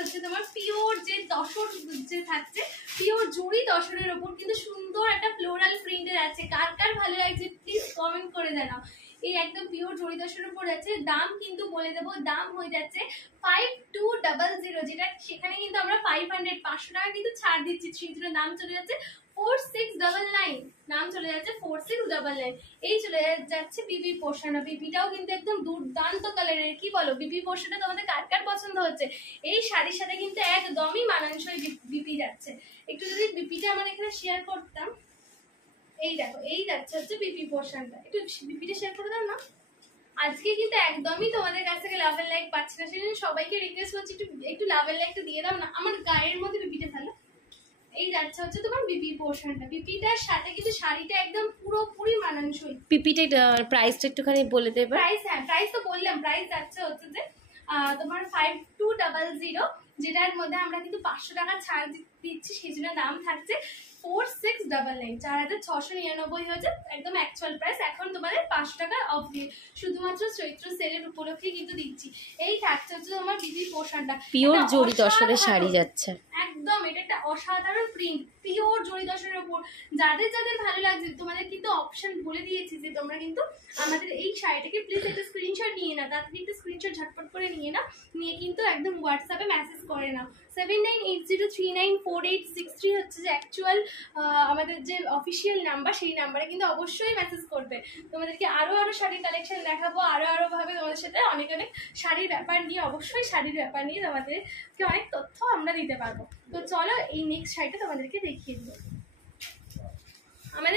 হচ্ছে তোমার পিওর যে তসর যে থাকছে, পিওর জরি তসরের ওপর কিন্তু সুন্দর একটা ফ্লোরাল প্রিন্টের আছে। কার কার ভালো লাগছে প্লিজ কমেন্ট করে জানাও। এই একদম পিওর জরি তসরের উপর আছে। দাম কিন্তু বলে দেবো, দাম হয়ে যাচ্ছে 5200, যেটা সেখানে কিন্তু আমরা 500 টাকা কিন্তু ছাড় দিচ্ছি। সেজন্য দাম চলে যাচ্ছে 4699, নাম চলে যাচ্ছে 4699। এই চলে যাচ্ছে বিপি পোর্শনটা। বিপিটাও কিন্তু একদম দুর্দান্ত কালারের। কি বলো বিপি পোর্শনটা তোমাদের কার কার পছন্দ হচ্ছে? এই শাড়ির সাথে কিন্তু একদমই মানানসই বিপি যাচ্ছে। একটু যদি বিপিটা আমার এখানে শেয়ার করতাম, এই দেখো এই যাচ্ছে হচ্ছে বিপি পোর্শনটা। একটু বিপিটা শেয়ার করে দাও না। আজকে কিন্তু একদমই তোমাদের কাছ থেকে লাভ এন্ড লাইক পাচ্ছি না, সেজন্য সবাইকে রিকোয়েস্ট করছি একটু লাভ এন্ড লাইকটা দিয়ে দাও না। আমার গায়ের মধ্যে বিপিটা ফেলো। এই যাচ্ছে হচ্ছে তোমার বিপি পোর্শনটা। বিপিটার সাথে কিন্তু শাড়িটা একদম পুরোপুরি মানানসই। পিপিটা প্রাইসটা একটুখানি বলে দেবে। প্রাইস, হ্যাঁ প্রাইস তো বললাম। প্রাইস যাচ্ছে হচ্ছে যে তোমার 5200, যেটার মধ্যে আমরা কিন্তু 500 টাকা ছাড় দিচ্ছি। সেই জন্য দাম থাকছে 4699, 4699 হচ্ছে একদম অ্যাকচুয়াল প্রাইস। এখন তোমাদের 500 টাকা অফ দিয়ে শুধুমাত্র চৈত্র সেলের উপলক্ষে কিন্তু দিচ্ছি। এই থাকছে হচ্ছে তোমার বিপি পোর্শনটা, পিওর জরি তসরের শাড়ি যাচ্ছে একদম। এটা একটা অসাধারণ প্রিন্ট, পিওর জরি তসরের উপর। যাদের যাদের ভালো লাগছে তোমাদের কিন্তু অপশন বলে দিয়েছি যে তোমরা কিন্তু আমাদের এই শাড়িটাকে প্লিজ একটা স্ক্রিনশট নিয়ে না, তাড়াতাড়ি একটা স্ক্রিনশট ঝটপট করে নিয়ে না, নিয়ে কিন্তু একদম হোয়াটসঅ্যাপে মেসেজ করে নাও। 7980394863 হচ্ছে যে অ্যাকচুয়াল আমাদের যে অফিসিয়াল নাম্বার, সেই নাম্বারে কিন্তু অবশ্যই মেসেজ করবে। তোমাদেরকে আরও শাড়ির কালেকশন দেখাবো, আরও ভাবে তোমাদের সাথে অনেক শাড়ির ব্যাপার নিয়ে, অবশ্যই শাড়ির ব্যাপার নিয়ে তোমাদেরকে অনেক তথ্য আমরা দিতে পারবো। তো চলো এই নেক্সট শাড়িটা তোমাদেরকে দেখিয়ে দিই। আমাদের